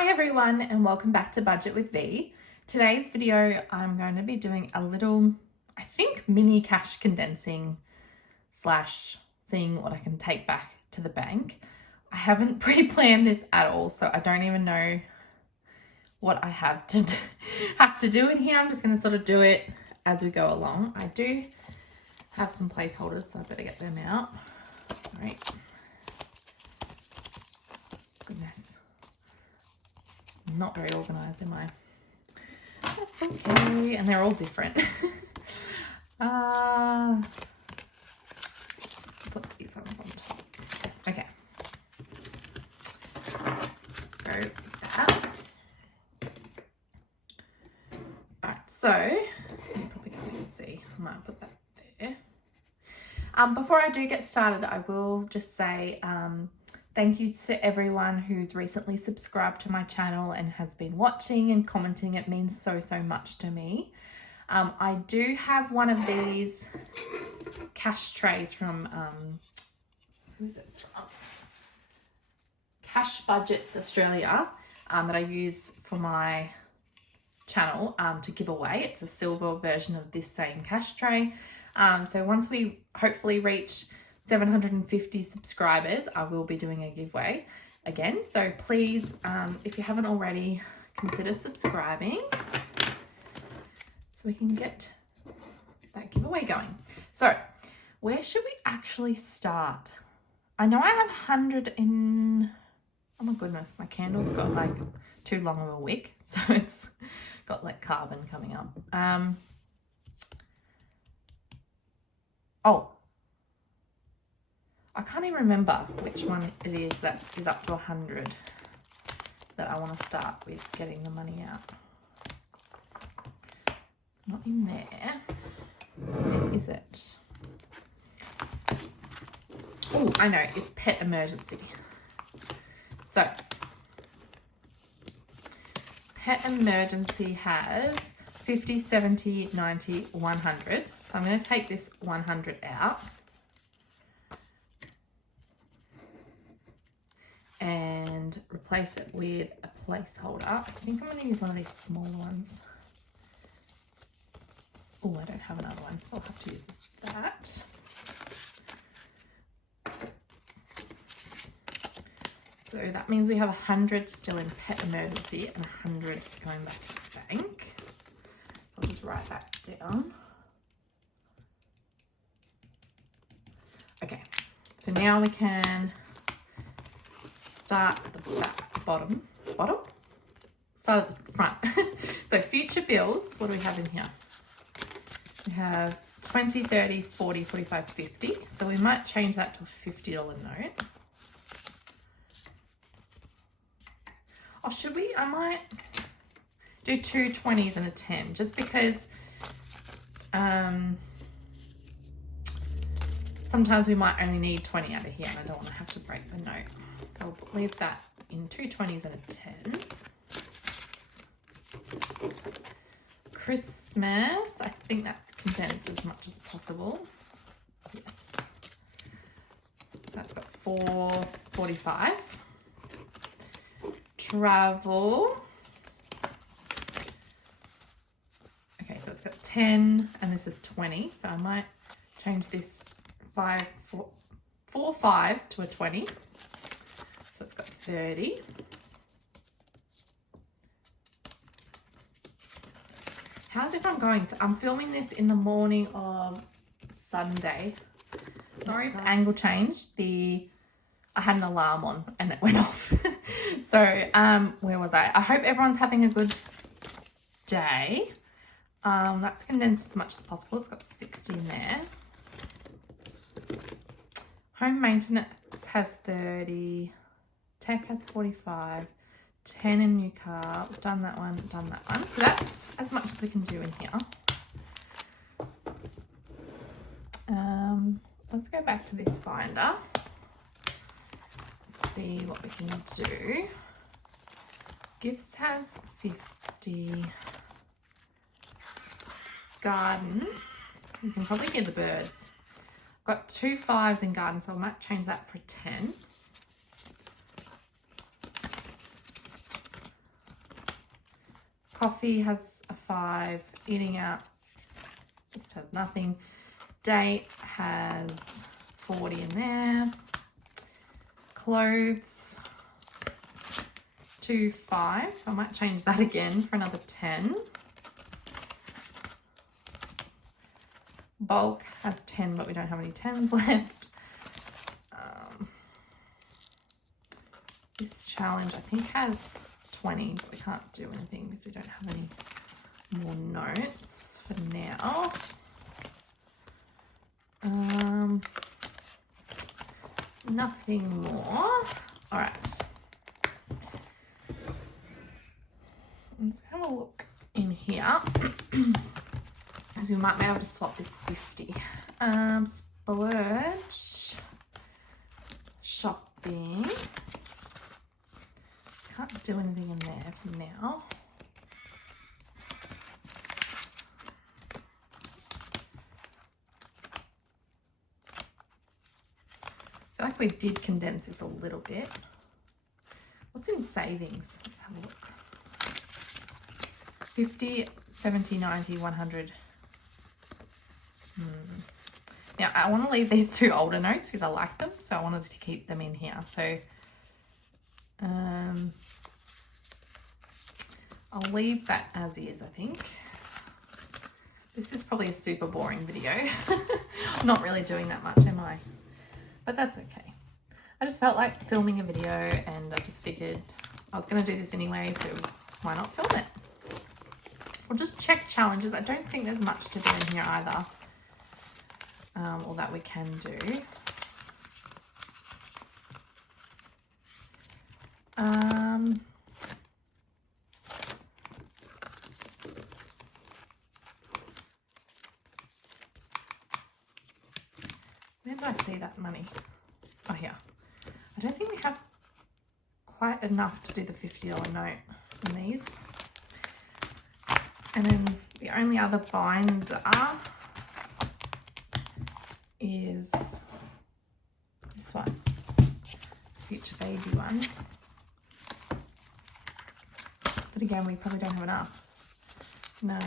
Hi everyone and welcome back to Budget with V. Today's video I'm going to be doing a little, I think, mini cash condensing slash seeing what I can take back to the bank. I haven't pre-planned this at all, so I don't even know what I have to do in here. I'm just going to sort of do it as we go along. I do have some placeholders, so I better get them out. Sorry. Goodness. Not very organized, am I? That's okay. And they're all different. Put these ones on top. Okay. Go with that. Alright, so you probably can't even see. I might put that there. Before I do get started, I will just say thank you to everyone who's recently subscribed to my channel and has been watching and commenting. It means so much to me. I do have one of these cash trays from, who is it from? Cash Budgets Australia that I use for my channel to give away. It's a silver version of this same cash tray. So once we hopefully reach 750 subscribers, I will be doing a giveaway again. So please, if you haven't already, consider subscribing so we can get that giveaway going. So where should we actually start? I know I have 100 in, oh my goodness, my candle's got like too long of a wick, so it's got like carbon coming up. Oh, I can't even remember which one it is that is up to 100 that I want to start with getting the money out. Not in there. Where is it? Oh, I know, it's Pet Emergency. So, Pet Emergency has 50, 70, 90, 100. So I'm going to take this 100 out. And replace it with a placeholder. I think I'm going to use one of these smaller ones. Oh, I don't have another one, so I'll have to use that. So that means we have 100 still in Pet Emergency and 100 going back to the bank. I'll just write that down. Okay, so now we can start at the bottom. Start at the front. So future bills, what do we have in here? We have 20, 30, 40, 45, 50. So we might change that to a $50 note. Or should we? I might do two 20s and a 10, just because sometimes we might only need 20 out of here and I don't want to have to break the note. So I'll leave that in two 20s and a 10. Christmas, I think that's condensed as much as possible. Yes. That's got 445. Travel. Okay, so it's got 10 and this is 20. So I might change this four fives to a 20. So it's got 30. How's if I'm going to, I'm filming this in the morning of Sunday. Sorry if the angle changed. I had an alarm on and it went off. So, where was I? I hope everyone's having a good day. That's condensed as much as possible. It's got 60 in there. Home maintenance has 30. Tech has 45. 10 in new car. We've done that one, done that one. So that's as much as we can do in here. Let's go back to this binder. Let's see what we can do. Gifts has 50. Garden. You can probably hear the birds. I've got 2 5s in garden, so I might change that for 10. Coffee has a 5. Eating out just has nothing. Date has 40 in there. Clothes, 2 5. So I might change that again for another 10. Bulk has 10, but we don't have any 10s left. This challenge, I think, has 20, but we can't do anything because we don't have any more notes for now. Nothing more. All right. Let's have a look in here. Because we might be able to swap this 50. Splurge. Shopping. Can't do anything in there for now. I feel like we did condense this a little bit. What's in savings? Let's have a look. 50, 70, 90, 100. Now, I want to leave these 2 older notes because I like them, so I wanted to keep them in here. So, I'll leave that as is, I think. This is probably a super boring video. I'm not really doing that much, am I? But that's okay. I just felt like filming a video and I just figured I was going to do this anyway, so why not film it? We'll just check challenges. I don't think there's much to do in here either, or that we can do. Where did I see that money? Oh, here. I don't think we have quite enough to do the $50 note in these. And then the only other binder is this one, Future Baby one. But again, we probably don't have enough. No.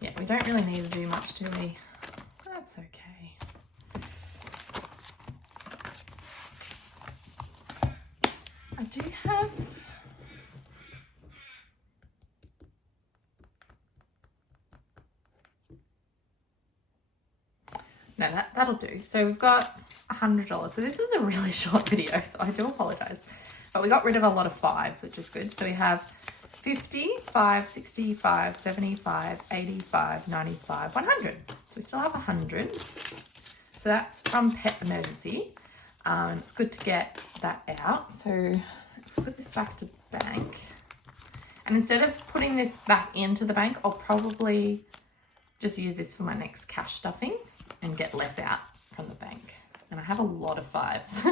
Yeah, we don't really need to do much, do we? That's okay. I do have... No, that'll do. So we've got $100. So this was a really short video, so I do apologize. But we got rid of a lot of 5s, which is good. So we have 50, 5, 65, 75, 85, 95, 100. So we still have 100. So that's from Pet Emergency. It's good to get that out. So if we put this back to bank. And instead of putting this back into the bank, I'll probably just use this for my next cash stuffing and get less out from the bank. And I have a lot of 5s.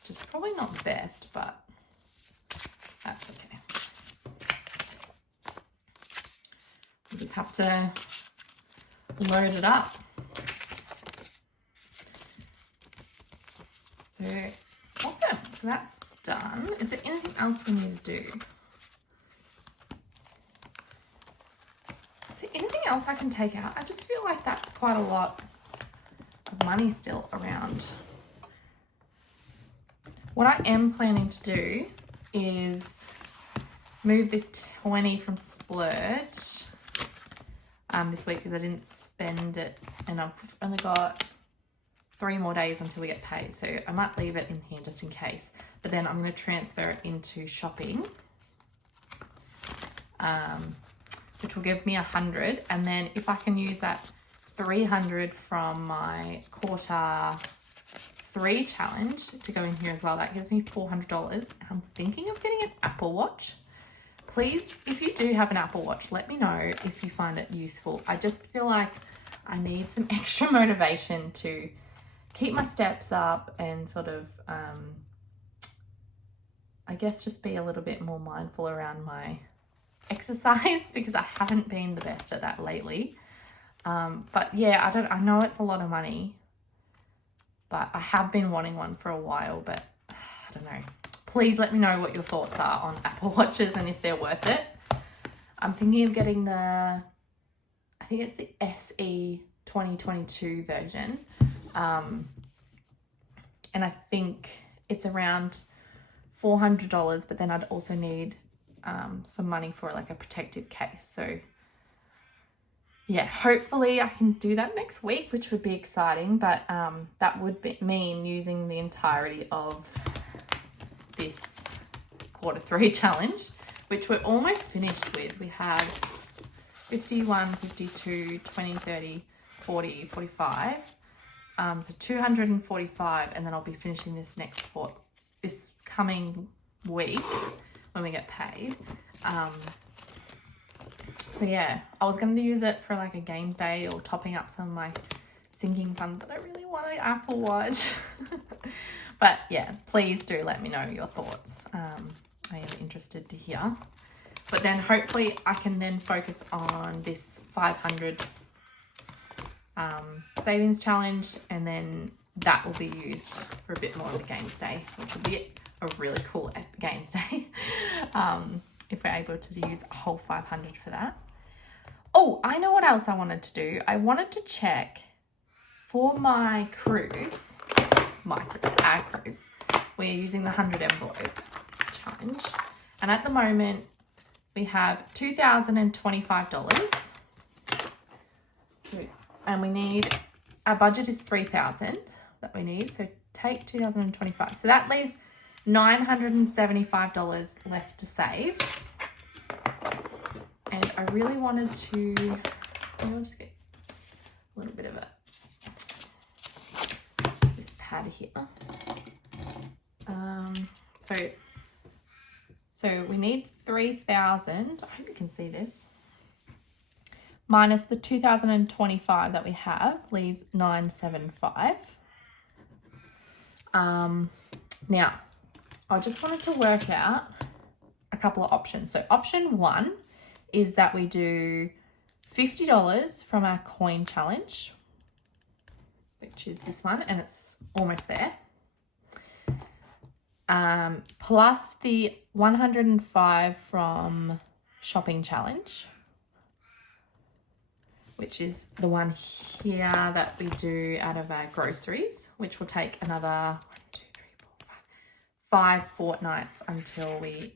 Which is probably not the best, but that's okay. We just have to load it up. So awesome. So that's done. Is there anything else we need to do? Is there anything else I can take out? I just feel like that's quite a lot of money still around. What I am planning to do is move this 20 from Splurge this week because I didn't spend it and I've only got 3 more days until we get paid. So I might leave it in here just in case, but then I'm going to transfer it into shopping, which will give me 100. And then if I can use that 300 from my quarter 3 challenge to go in here as well, that gives me $400. I'm thinking of getting an Apple Watch. Please, if you do have an Apple Watch, let me know if you find it useful. I just feel like I need some extra motivation to keep my steps up and sort of, I guess, just be a little bit more mindful around my exercise because I haven't been the best at that lately. But yeah, I know it's a lot of money, but I have been wanting one for a while, but I don't know. please let me know what your thoughts are on Apple Watches and if they're worth it. I'm thinking of getting I think it's the SE 2022 version. And I think it's around $400, but then I'd also need some money for like a protective case. So yeah, hopefully I can do that next week, which would be exciting, but that would mean using the entirety of this Q3 challenge, which we're almost finished with. We have 51, 52, 20, 30, 40, 45. So 245, and then I'll be finishing this this coming week when we get paid. So yeah, I was going to use it for like a games day or topping up some of my sinking funds, but I really want an Apple Watch. But yeah, please do let me know your thoughts. I am interested to hear. But then hopefully I can then focus on this 500 savings challenge, and then that will be used for a bit more of a games day, which will be a really cool games day. If we're able to use a whole 500 for that. Oh, I know what else I wanted to do. I wanted to check for our cruise, we're using the 100 envelope challenge. And at the moment we have $2,025. And we need, our budget is $3,000 that we need. So take 2,025. So that leaves $975 left to save. And I really wanted to, I'll just get a little bit of this pad here. So we need 3,000. I hope you can see this. Minus the 2,025 that we have leaves 975. Now, I just wanted to work out a couple of options. So option one is that we do $50 from our coin challenge, which is this one, and it's almost there. Plus the 105 from shopping challenge, which is the one here that we do out of our groceries, which will take another 5 fortnights until we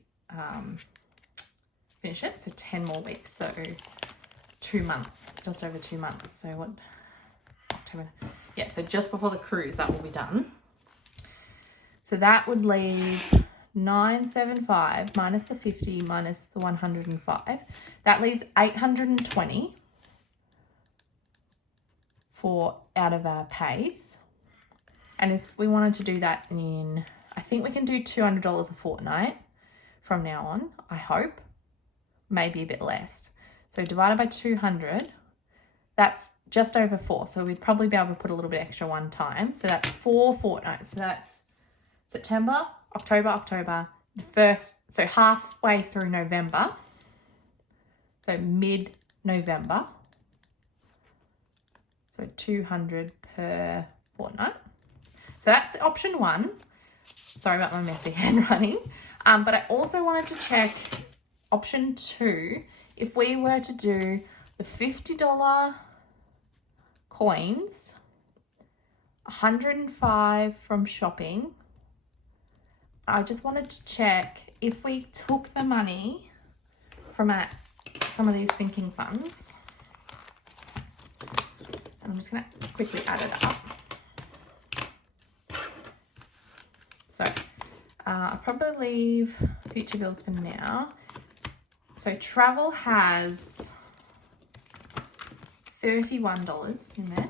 finish it. So 10 more weeks. So 2 months, just over 2 months. So what? October. Yeah, so just before the cruise, that will be done. So that would leave 975 minus the 50 minus the 105. That leaves 820 for out of our pays. And if we wanted to do that in, I think we can do $200 a fortnight from now on, I hope, maybe a bit less. So divided by 200, that's just over 4. So we'd probably be able to put a little bit extra one time. So that's 4 fortnights. So that's September, October, the first, so halfway through November. So mid-November. So 200 per fortnight. So that's the option one. Sorry about my messy handwriting. But I also wanted to check option 2. If we were to do the $50 coins, 105 from shopping, I just wanted to check if we took the money from some of these sinking funds. And I'm just going to quickly add it up. So I'll probably leave future bills for now. So travel has $31 in there,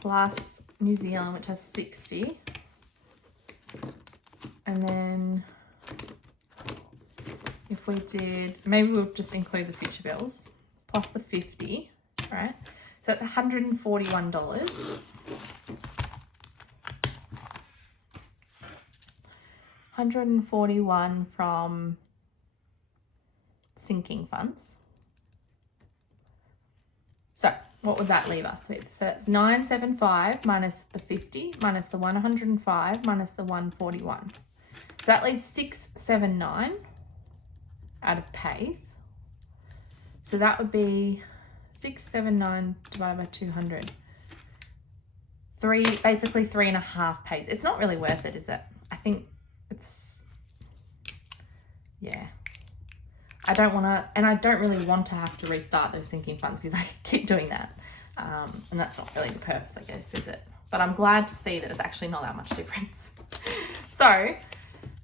plus New Zealand, which has 60. And then if we did, maybe we'll just include the future bills, plus the 50, right? So that's $141. $141 from sinking funds. So what would that leave us with? So that's 975 minus the 50 minus the 105 minus the 141. So that leaves 679 out of pays. So that would be 679 divided by 200. Basically 3.5 pays. It's not really worth it, is it? I think it's, yeah. I don't want to, and I don't really want to have to restart those sinking funds because I keep doing that. And that's not really the purpose, I guess, is it? But I'm glad to see that it's actually not that much difference. So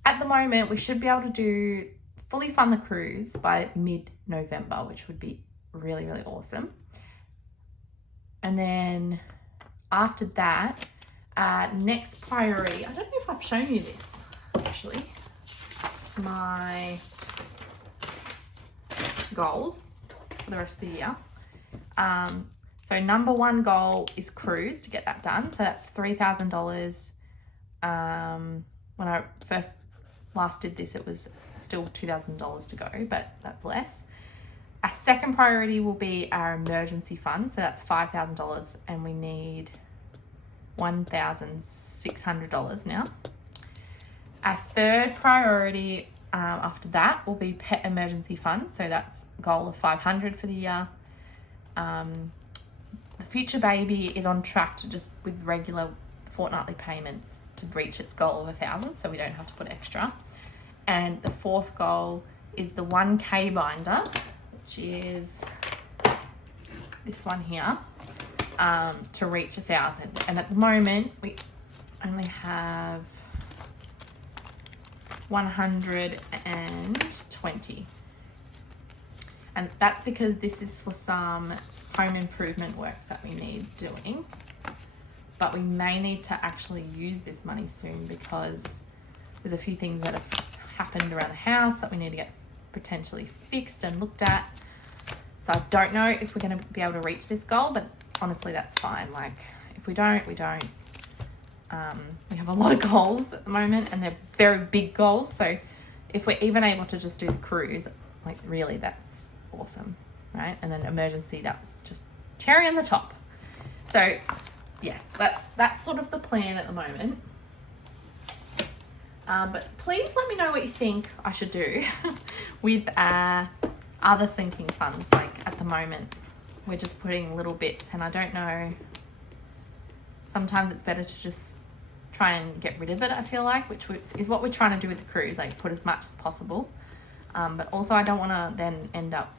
at the moment, we should be able to fully fund the cruise by mid-November, which would be really, really awesome. And then after that, next priority, I don't know if I've shown you this, actually. My goals for the rest of the year. So number one goal is cruise, to get that done. So that's $3,000. When I last did this, it was still $2,000 to go, but that's less. Our second priority will be our emergency fund. So that's $5,000 and we need $1,600 now. Our third priority after that will be pet emergency fund. So that's a goal of $500 for the year. The future baby is on track to just with regular fortnightly payments to reach its goal of $1,000, so we don't have to put extra. And the fourth goal is the 1K binder, which is this one here, to reach 1,000. And at the moment, we only have 120. And that's because this is for some home improvement works that we need doing. But we may need to actually use this money soon because there's a few things that have happened around the house that we need to get potentially fixed and looked at. So I don't know if we're going to be able to reach this goal, but honestly, that's fine. Like, if we don't, we don't. We have a lot of goals at the moment and they're very big goals. So if we're even able to just do the cruise, like really that's awesome, right? And then emergency, that's just cherry on the top. So yes, that's sort of the plan at the moment. But please let me know what you think I should do with other sinking funds. Like at the moment, we're just putting little bits and I don't know, sometimes it's better to just try and get rid of it, I feel like, which is what we're trying to do with the cruise, like put as much as possible. But also I don't want to then end up,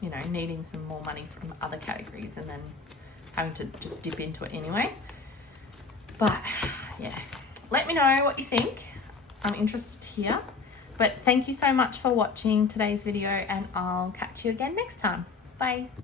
you know, needing some more money from other categories and then having to just dip into it anyway. But yeah, let me know what you think. I'm interested to hear. But thank you so much for watching today's video and I'll catch you again next time. Bye.